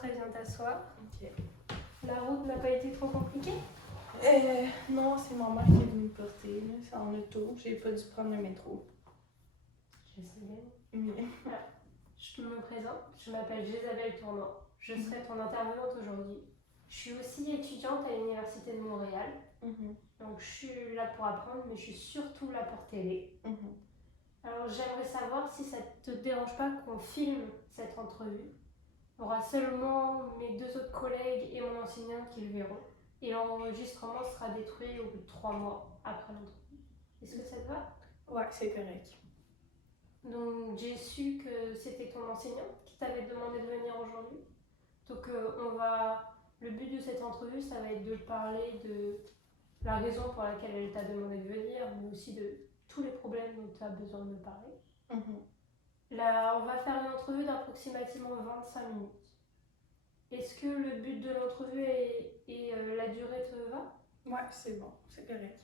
très bien t'asseoir. Ok. La route n'a pas été trop compliquée? Non, c'est ma mère qui est venue me porter. Là. C'est en auto. J'ai pas dû prendre le métro. Je sais bien. Mais... Je me présente, je m'appelle Jésabelle Tournant. Je serai ton intervenante aujourd'hui. Je suis aussi étudiante à l'Université de Montréal. Donc je suis là pour apprendre, mais je suis surtout là pour t'aider. Alors j'aimerais savoir si ça te dérange pas qu'on filme cette entrevue. Il y aura seulement mes 2 autres collègues et mon enseignant qui le verront. Et l'enregistrement sera détruit au bout de 3 mois après l'entrevue. Est-ce que ça te va? Ouais, c'est correct. Donc j'ai su que c'était ton enseignant qui t'avait demandé de venir aujourd'hui. Donc le but de cette entrevue, ça va être de parler de la raison pour laquelle elle t'a demandé de venir, mais aussi de tous les problèmes dont tu as besoin de me parler. Là, on va faire une entrevue d'approximativement 25 minutes. Est-ce que le but de l'entrevue et la durée te va? Ouais, c'est bon, c'est correct.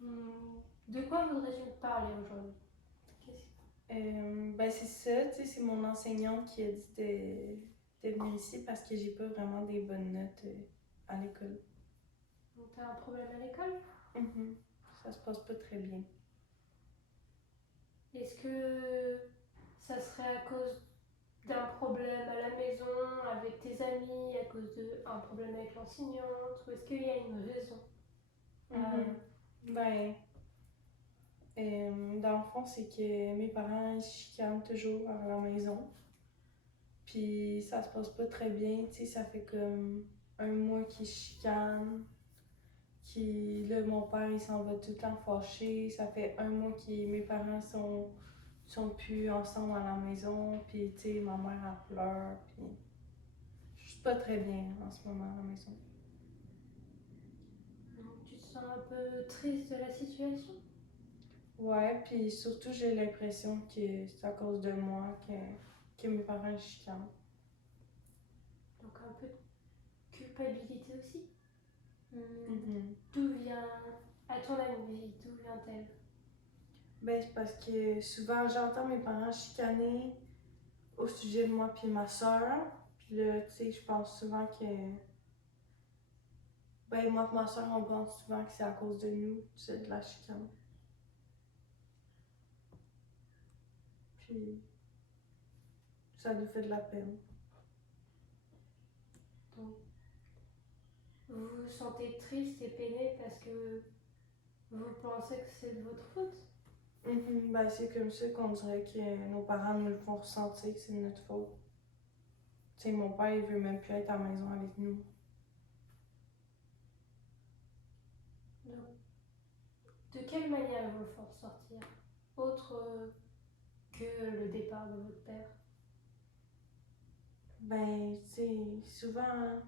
De quoi voudrais-tu me parler aujourd'hui? Ben c'est ça, tu sais, c'est mon enseignante qui a dit de venir ici parce que j'ai pas vraiment des bonnes notes à l'école. Donc t'as un problème à l'école? Ça se passe pas très bien. Est-ce que ça serait à cause d'un problème à la maison, avec tes amis, à cause d'un problème avec l'enseignante, ou est-ce qu'il y a une raison? Dans le fond, c'est que mes parents ils chicanent toujours à la maison. Puis ça se passe pas très bien, tu sais, ça fait comme 1 mois qu'ils chicanent. Là, mon père, il s'en va tout le temps fâché. Ça fait 1 mois que mes parents sont plus ensemble à la maison. Puis, tu sais, ma mère, elle pleure. Puis, je suis pas très bien en ce moment à la maison. Donc, tu te sens un peu triste de la situation? Ouais, puis surtout, j'ai l'impression que c'est à cause de moi que mes parents chicanent. Donc, un peu de culpabilité aussi? D'où vient, à ton avis, d'où vient-elle? Ben, c'est parce que souvent, j'entends mes parents chicaner au sujet de moi puis ma soeur. Puis là, tu sais, je pense souvent que... Ben, moi et ma soeur, on pense souvent que c'est à cause de nous, c'est de la chicane. Puis, ça nous fait de la peine. Donc, vous vous sentez triste et peiné parce que vous pensez que c'est de votre faute? Ben, c'est comme ça qu'on dirait que nos parents nous le font ressentir que c'est de notre faute. Tu sais, mon père, il veut même plus être à la maison avec nous. Donc, de quelle manière vous le font sortir? Autre que le départ de votre père? Ben, tu sais, souvent,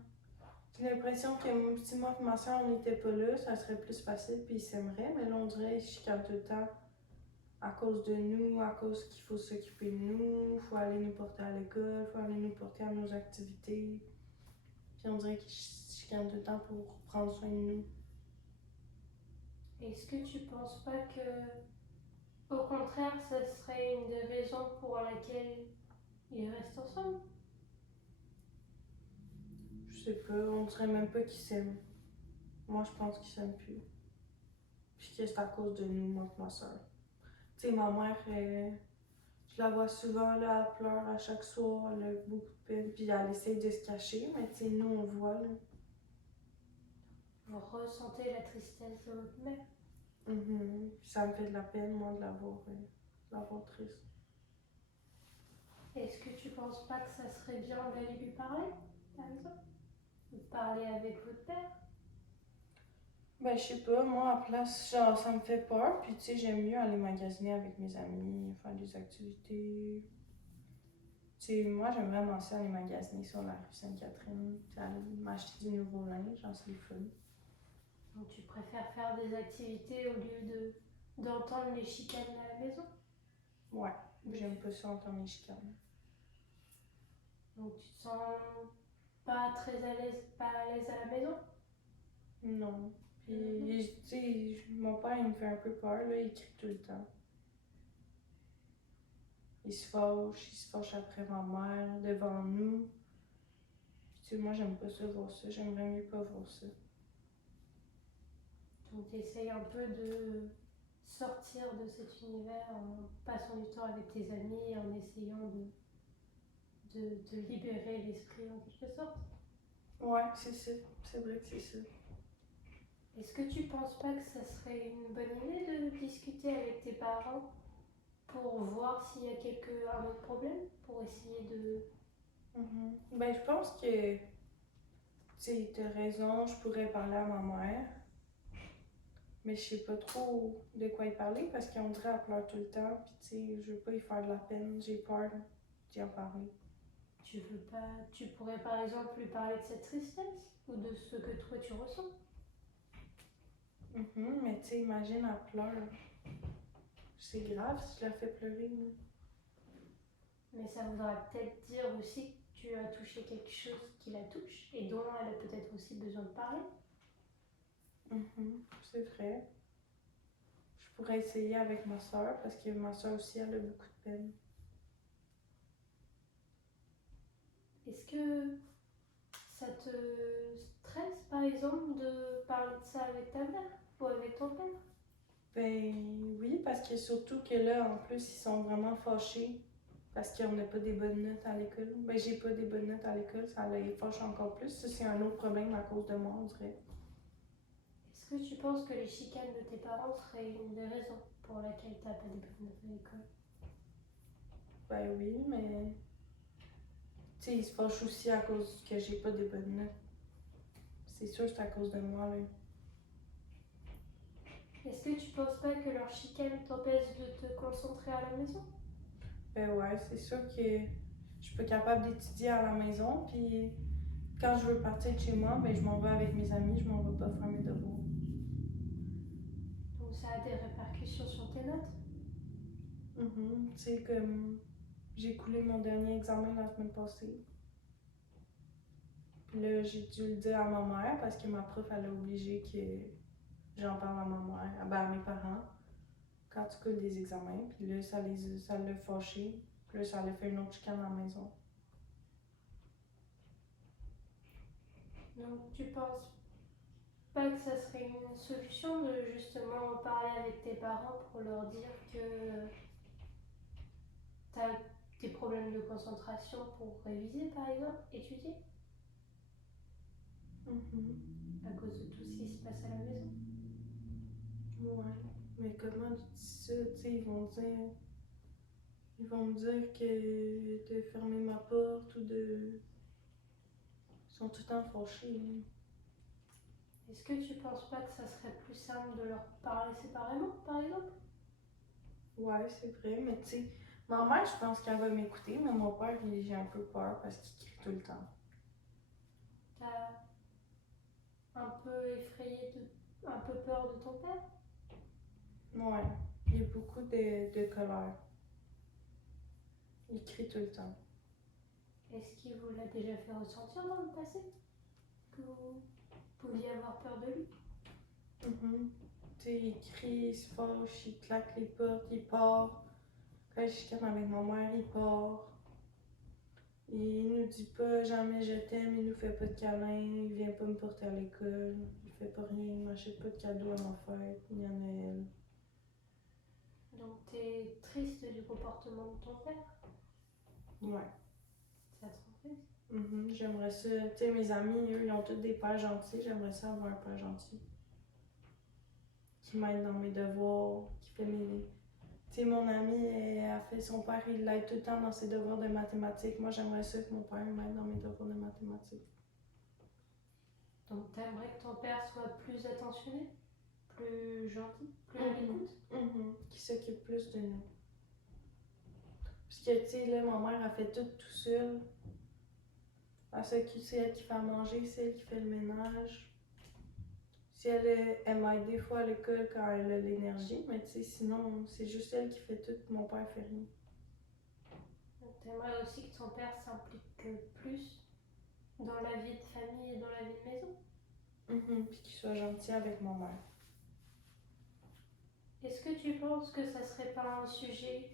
j'ai l'impression que si moi et ma soeur, on n'était pas là, ça serait plus facile, puis ils s'aimeraient, mais là, on dirait qu'ils chicanent tout le temps à cause de nous, à cause qu'il faut s'occuper de nous, il faut aller nous porter à l'école, il faut aller nous porter à nos activités. Puis on dirait qu'ils chicanent tout le temps pour prendre soin de nous. Est-ce que tu penses pas que, au contraire, ça serait une des raisons pour laquelle ils restent ensemble? Je sais pas, on dirait même pas qu'ils s'aiment. Moi, je pense qu'ils s'aiment plus. Puis que c'est à cause de nous, moi et ma soeur. Tu sais, ma mère, je la vois souvent, là, elle pleure à chaque soir, elle a beaucoup de peine, puis elle essaie de se cacher, mais tu sais, nous, on voit, là. Vous ressentez la tristesse de votre mère? Puis ça me fait de la peine, moi, de la voir triste. Est-ce que tu penses pas que ça serait bien d'aller lui parler, par exemple? De parler avec votre père? Ben, je sais pas, moi, à place, genre, ça me fait peur, puis tu sais, j'aime mieux aller magasiner avec mes amis, faire des activités. Tu sais, moi, j'aime vraiment ça aller magasiner sur la rue Sainte-Catherine, puis aller m'acheter du nouveau linge, genre, c'est le fun. Donc tu préfères faire des activités au lieu d'entendre les chicanes à la maison? Ouais, j'aime pas ça entendre les chicanes. Donc tu te sens pas très à l'aise, pas à l'aise à la maison? Non. Puis, tu sais, mon père, il me fait un peu peur, là, il crie tout le temps. Il se fâche après ma mère, devant nous. tu sais, moi, j'aime pas ça voir ça. J'aimerais mieux pas voir ça. Donc tu essayes un peu de sortir de cet univers en passant du temps avec tes amis et en essayant de libérer l'esprit en quelque sorte. Ouais, c'est ça. C'est vrai que c'est ça. Est-ce que tu penses pas que ça serait une bonne idée de discuter avec tes parents pour voir s'il y a un autre problème, pour essayer de... Ben, je pense que, tu sais, t'as raison, je pourrais parler à ma mère, mais je sais pas trop de quoi y parler parce qu'on dirait qu'elle pleure tout le temps, puis tu sais, je veux pas y faire de la peine, j'ai peur d'y en parler. Tu pourrais par exemple lui parler de cette tristesse ou de ce que toi tu ressens. Mais tu sais, imagine, elle pleure. C'est grave si je la fais pleurer, moi. Mais ça voudra peut-être dire aussi que tu as touché quelque chose qui la touche et dont elle a peut-être aussi besoin de parler. C'est vrai. Je pourrais essayer avec ma soeur parce que ma soeur aussi, elle a beaucoup de peine. Est-ce que ça te stresse par exemple de parler de ça avec ta mère ou avec ton père? Ben oui, parce que surtout que là, en plus, ils sont vraiment fâchés parce qu'on n'a pas des bonnes notes à l'école. Ben j'ai pas des bonnes notes à l'école, ça les fâche encore plus. Ça, c'est un autre problème à cause de moi, on dirait. Est-ce que tu penses que les chicanes de tes parents seraient une des raisons pour laquelle tu n'as pas des bonnes notes à l'école? Ben oui, mais tu sais, ils se fâchent aussi à cause que j'ai pas des bonnes notes. C'est sûr que c'est à cause de moi, là. Est-ce que tu penses pas que leur chicane t'empêche de te concentrer à la maison? Ben ouais, c'est sûr que je suis pas capable d'étudier à la maison, puis quand je veux partir de chez moi, ben je m'en vais avec mes amis, je m'en vais pas faire mes devoirs. Donc ça a des répercussions sur tes notes? Tu sais, comme j'ai coulé mon dernier examen la semaine passée. Puis là, j'ai dû le dire à ma mère parce que ma prof, elle a obligé que j'en parle à ma mère, ben à mes parents, quand tu coules des examens. Puis là, ça l'a fâché. Puis là, ça l'a fait une autre chicane à la maison. Donc tu penses pas que ça serait une solution de justement en parler avec tes parents pour leur dire que tu as des problèmes de concentration pour réviser par exemple, étudier, à cause de tout ce qui se passe à la maison? Ouais. Mais comment tu dis ça? Tu sais, ils vont me dire que de fermer ma porte ou de. Ils sont tout le temps fâchés, hein. Est-ce que tu penses pas que ça serait plus simple de leur parler séparément par exemple? Ouais, c'est vrai, mais tu sais, ma mère, je pense qu'elle va m'écouter, mais mon père, j'ai un peu peur parce qu'il crie tout le temps. T'as un peu un peu peur de ton père? Ouais, il y a beaucoup de colère. Il crie tout le temps. Est-ce qu'il vous l'a déjà fait ressentir dans le passé? Que vous pouviez avoir peur de lui? Tu sais, il crie, il se fâche, il claque les portes, il part. Quand je chicane avec ma mère, il part. Il nous dit pas jamais je t'aime, il nous fait pas de câlin, il vient pas me porter à l'école, il fait pas rien, il m'achète pas de cadeaux à ma fête, ni à Noël. Donc t'es triste du comportement de ton père? Ouais. Ça te rend triste? J'aimerais ça. Tu sais, mes amis, eux, ils ont tous des pères gentils. J'aimerais ça avoir un père gentil. Qui m'aide dans mes devoirs, qui fait mes. Tu sais, mon amie, elle a fait son père, il l'aide tout le temps dans ses devoirs de mathématiques. Moi, j'aimerais ça que mon père m'aide dans mes devoirs de mathématiques. Donc t'aimerais que ton père soit plus attentionné, plus gentil, plus à l'écoute? Qui s'occupe plus de nous. Parce que, tu sais, là, ma mère a fait tout seul. C'est elle qui fait à manger, c'est elle qui fait le ménage. Si elle m'aide des fois à l'école quand elle a l'énergie, mais tu sais, sinon, c'est juste elle qui fait tout, mon père fait rien. Donc t'aimerais aussi que ton père s'implique plus dans la vie de famille et dans la vie de maison? Puis qu'il soit gentil avec ma mère. Est-ce que tu penses que ça serait pas un sujet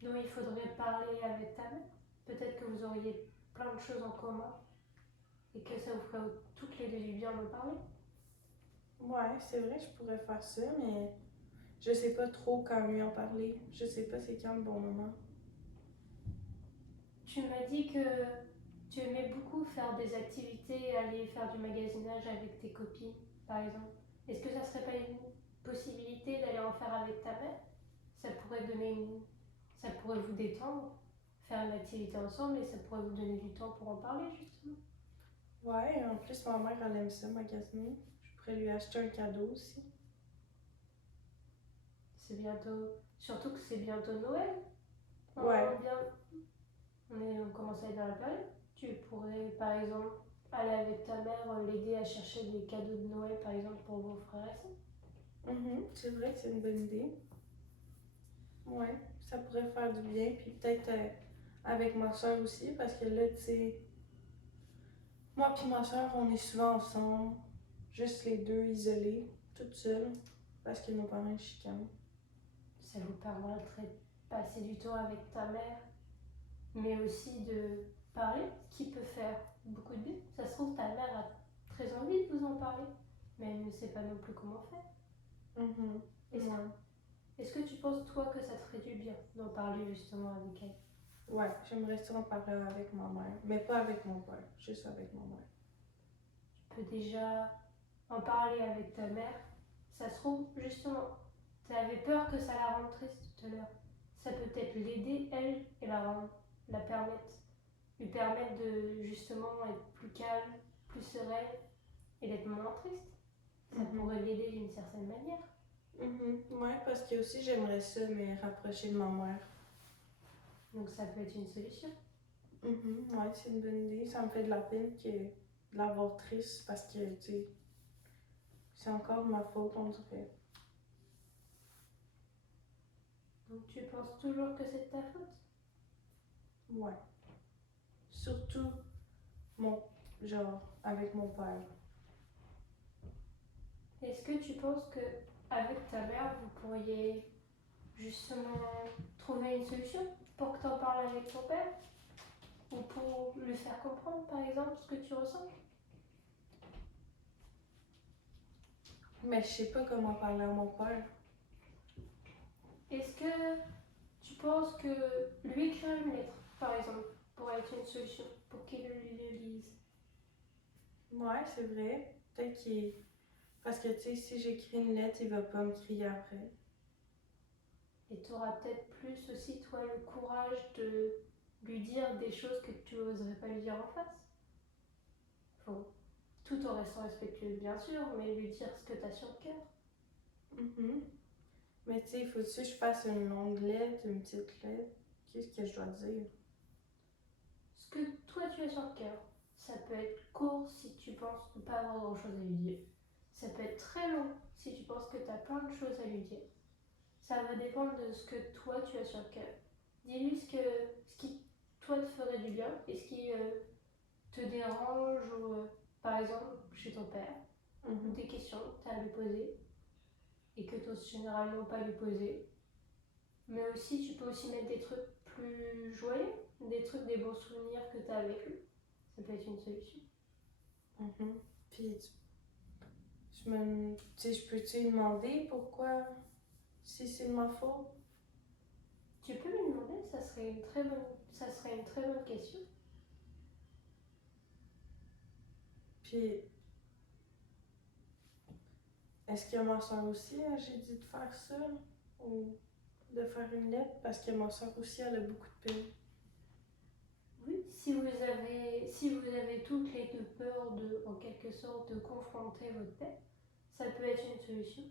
dont il faudrait parler avec ta mère? Peut-être que vous auriez plein de choses en commun et que ça vous ferait toutes les deux du bien d'en parler. Ouais, c'est vrai, je pourrais faire ça, mais je sais pas trop quand lui en parler. Je sais pas c'est quand le bon moment. Tu m'as dit que tu aimais beaucoup faire des activités, aller faire du magasinage avec tes copines, par exemple. Est-ce que ça serait pas une possibilité d'aller en faire avec ta mère? Ça pourrait donner ça pourrait vous détendre, faire une activité ensemble et ça pourrait vous donner du temps pour en parler justement. Ouais, en plus, ma mère, elle aime ça, magasiner. Je pourrais lui acheter un cadeau aussi. C'est bientôt, surtout que c'est bientôt Noël. Ouais. On commence à être dans la période. Tu pourrais par exemple aller avec ta mère, l'aider à chercher des cadeaux de Noël par exemple pour vos frères et sœurs. C'est vrai que c'est une bonne idée. Ouais, ça pourrait faire du bien. Puis peut-être avec ma soeur aussi, parce que là, tu sais, moi puis ma soeur, on est souvent ensemble, juste les deux isolés, toutes seules, parce que nos parents ils chicanent. Ça vous permettrait de passer du temps avec ta mère, mais aussi de parler, ce qui peut faire beaucoup de bien. Ça se trouve, ta mère a très envie de vous en parler, mais elle ne sait pas non plus comment faire. Mhm. Est-ce Ouais. est-ce que tu penses, toi, que ça te ferait du bien d'en parler justement avec elle? Ouais, j'aimerais ça en parler avec ma mère, mais pas avec mon père, juste avec ma mère. Tu peux déjà en parler avec ta mère. Ça se trouve, justement, tu avais peur que ça la rende triste tout à l'heure. Ça peut peut-être l'aider, elle, et la permettre, lui permettre de justement être plus calme, plus sereine et d'être moins triste. Ça pourrait l'aider d'une certaine manière. Ouais, parce que aussi j'aimerais ça me rapprocher de ma mère. Donc ça peut être une solution. Ouais, c'est une bonne idée. Ça me fait de la peine que de l'avoir triste parce que, tu sais, c'est encore ma faute, on dirait. Donc tu penses toujours que c'est de ta faute? Ouais. Surtout, mon, genre, avec mon père. Est-ce que tu penses que avec ta mère, vous pourriez justement trouver une solution pour que tu en parles avec ton père? Ou pour lui faire comprendre, par exemple, ce que tu ressens? Mais je sais pas comment parler à mon père. Est-ce que tu penses que lui écrire une lettre, par exemple, pourrait être une solution pour qu'il le lise? Ouais, c'est vrai. Peut-être qu'il. Parce que, tu sais, si j'écris une lettre, il va pas me crier après. Et tu auras peut-être plus aussi, toi, le courage de lui dire des choses que tu n'oserais pas lui dire en face. Faut, tout en restant respectueux, bien sûr, mais lui dire ce que tu as sur le cœur. Mhm. Mais tu sais, il faut que je fasse une longue lettre, une petite lettre. Qu'est-ce que je dois dire? Ce que toi tu as sur le cœur. Ça peut être court si tu penses ne pas avoir grand chose à lui dire. Ça peut être très long si tu penses que tu as plein de choses à lui dire. Ça va dépendre de ce que toi tu as sur le cœur. Dis-lui ce qui toi te ferait du bien et ce qui te dérange ou par exemple chez ton père, des questions que tu as à lui poser et que tu n'oses généralement pas lui poser. Mais aussi tu peux aussi mettre des trucs plus joyeux, des trucs, des bons souvenirs que tu as avec lui. Ça peut être une solution. Puis, je peux-tu lui demander pourquoi, si c'est de ma faute? Tu peux lui demander, ça serait une très bonne question. Puis, est-ce que ma soeur aussi, j'ai dit de faire ça? Ou de faire une lettre? Parce que ma soeur aussi, elle a beaucoup de peine. Oui, si vous avez toutes les deux peur de, en quelque sorte, de confronter votre père, ça peut être une solution.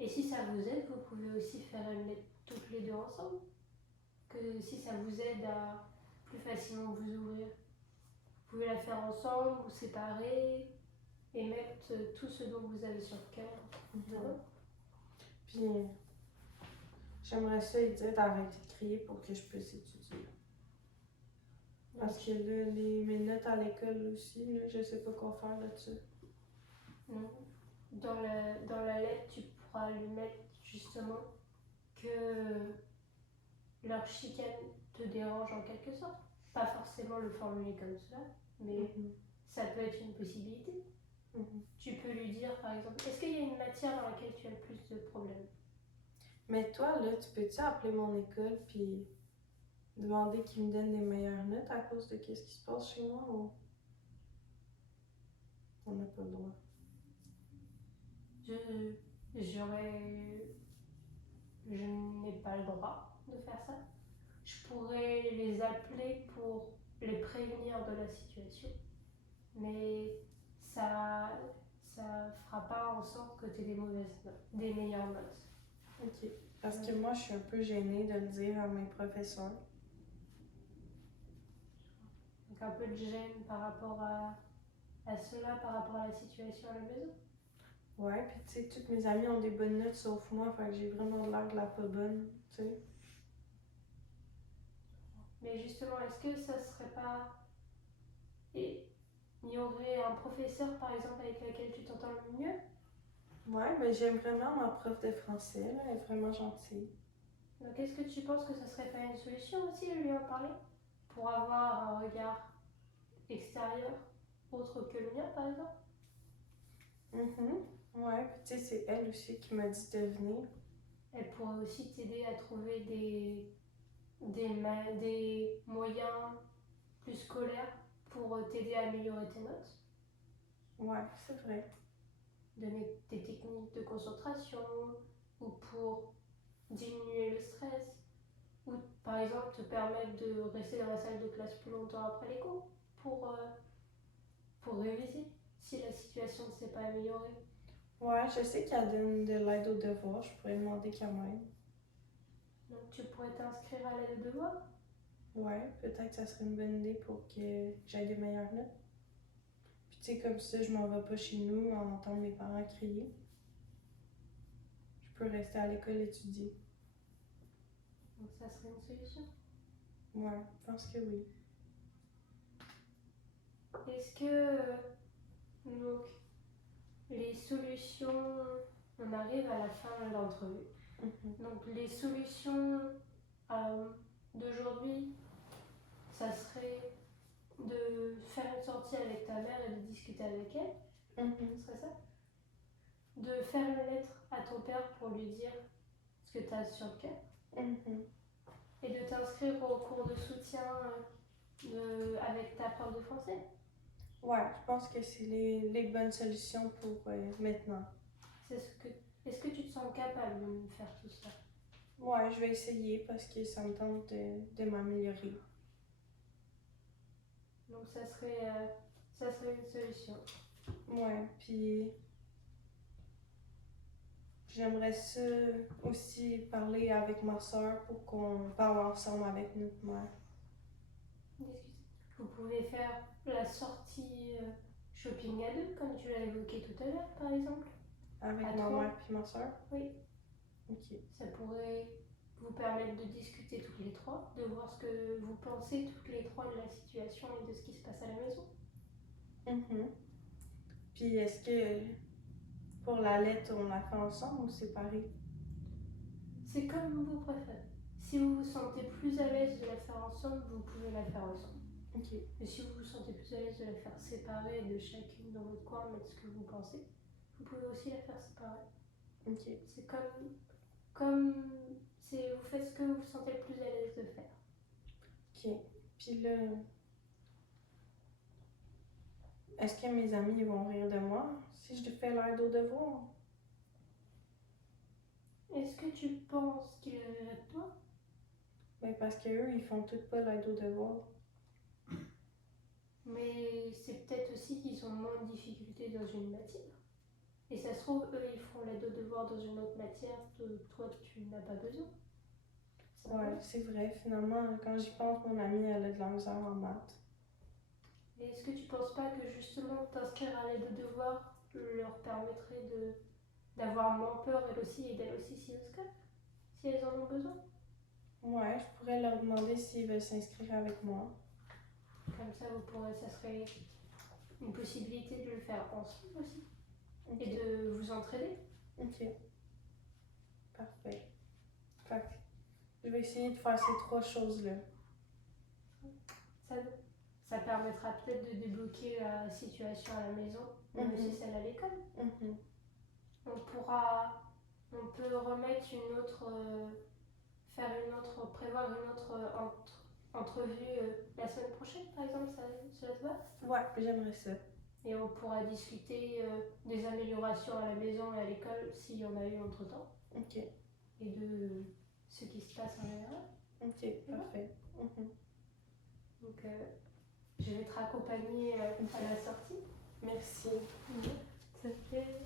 Et si ça vous aide, vous pouvez aussi faire une lettre toutes les deux ensemble. Que si ça vous aide à plus facilement vous ouvrir, vous pouvez la faire ensemble, vous séparer et mettre tout ce dont vous avez sur le cœur dedans. Puis, j'aimerais ça lui dire d'arrêter de crier pour que je puisse étudier. Parce que là, mes notes à l'école aussi, là, je sais pas quoi faire là-dessus. Non. Dans la lettre, tu pourras lui mettre justement que leur chicane te dérange en quelque sorte. Pas forcément le formuler comme cela, mais ça peut être une possibilité. Tu peux lui dire, par exemple, est-ce qu'il y a une matière dans laquelle tu as le plus de problèmes? Mais toi, là, tu peux-tu appeler mon école puis demander qu'ils me donnent des meilleures notes à cause de qu'est-ce qui se passe chez moi ou on n'a pas le droit? Je n'ai pas le droit de faire ça. Je pourrais les appeler pour les prévenir de la situation, mais ça fera pas en sorte que tu aies des mauvaises notes, des meilleures notes. Ok. Parce que moi, je suis un peu gênée de le dire à mes professeurs. Donc un peu de gêne par rapport à cela, par rapport à la situation à la maison. Ouais, puis tu sais, toutes mes amies ont des bonnes notes sauf moi, fait que j'ai vraiment l'air de la pas bonne, tu sais. Mais justement, est-ce que ça serait pas... Et il y aurait un professeur, par exemple, avec lequel tu t'entends le mieux? Ouais, mais j'aime vraiment ma prof de français, là, elle est vraiment gentille. Donc est-ce que tu penses que ça serait pas une solution aussi de lui en parler? Pour avoir un regard extérieur, autre que le mien, par exemple? Ouais, puis tu sais, c'est elle aussi qui m'a dit de venir. Elle pourrait aussi t'aider à trouver des moyens plus scolaires pour t'aider à améliorer tes notes. Ouais, c'est vrai. Donner des techniques de concentration ou pour diminuer le stress ou par exemple te permettre de rester dans la salle de classe plus longtemps après les cours pour réviser si la situation ne s'est pas améliorée. Ouais, je sais qu'elle donne de l'aide aux devoirs, je pourrais demander quand même. Donc tu pourrais t'inscrire à l'aide de devoir. Ouais, peut-être que ça serait une bonne idée pour que j'aille des meilleures notes. Puis tu sais, comme ça, je m'en vais pas chez nous en entendant mes parents crier. Je peux rester à l'école étudier. Donc ça serait une solution. Ouais, je pense que oui. Est-ce que donc les solutions, on arrive à la fin de l'entrevue. Donc les solutions d'aujourd'hui, ça serait de faire une sortie avec ta mère et de discuter avec elle. Ce serait ça. De faire une lettre à ton père pour lui dire ce que tu as sur le cœur. Et de t'inscrire au cours de soutien avec ta prof de français. Ouais, je pense que c'est les bonnes solutions pour maintenant. Est-ce que tu te sens capable de faire tout ça? Ouais, je vais essayer parce que ça me tente de m'améliorer. Donc ça serait une solution. Ouais, puis j'aimerais ça aussi parler avec ma soeur pour qu'on parle ensemble avec notre mère. Vous pouvez faire la sortie shopping à deux, comme tu l'as évoqué tout à l'heure, par exemple. Avec à ma 3. mère puis ma soeur? Oui. Ok. Ça pourrait vous permettre de discuter toutes les trois, de voir ce que vous pensez toutes les trois de la situation et de ce qui se passe à la maison. Puis est-ce que pour la lettre, on la fait ensemble ou séparée? C'est comme vous préférez. Si vous vous sentez plus à l'aise de la faire ensemble, vous pouvez la faire ensemble. Ok. Mais si vous vous sentez plus à l'aise de la faire séparée, de chacune dans votre coin, mettre ce que vous pensez, vous pouvez aussi la faire séparée. Ok. C'est vous faites ce que vous vous sentez le plus à l'aise de faire. Ok. Puis là, est-ce que mes amis vont rire de moi si je fais l'aide aux devoirs? Est-ce que tu penses qu'ils riraient de toi? Ben parce qu'eux, ils font tout pas l'aide aux devoirs. Mais c'est peut-être aussi qu'ils ont moins de difficultés dans une matière. Et ça se trouve, eux, ils font l'aide aux devoirs dans une autre matière que toi, tu n'as pas besoin. Ouais, c'est vrai. Finalement, quand j'y pense, mon amie, elle a de la misère en maths. Et est-ce que tu penses pas que justement t'inscrire à l'aide aux devoirs leur permettrait d'avoir moins peur elles aussi et d'elles aussi si elles en ont besoin? Ouais, je pourrais leur demander s'ils veulent s'inscrire avec moi. Comme ça, ça serait une possibilité de le faire ensemble aussi. Okay. Et de vous entraider. Ok. Parfait. Fait que je vais essayer de faire ces 3 choses-là. Ça ça permettra peut-être de débloquer la situation à la maison, mais aussi celle à l'école. On peut remettre une autre, prévoir une autre entrevue la semaine prochaine, par exemple, ça te va? Ouais, j'aimerais ça. Et on pourra discuter des améliorations à la maison et à l'école s'il y en a eu entre temps. Ok. Et de ce qui se passe en général. Ok, parfait. Donc, je vais te raccompagner à la sortie. Merci. Ça fait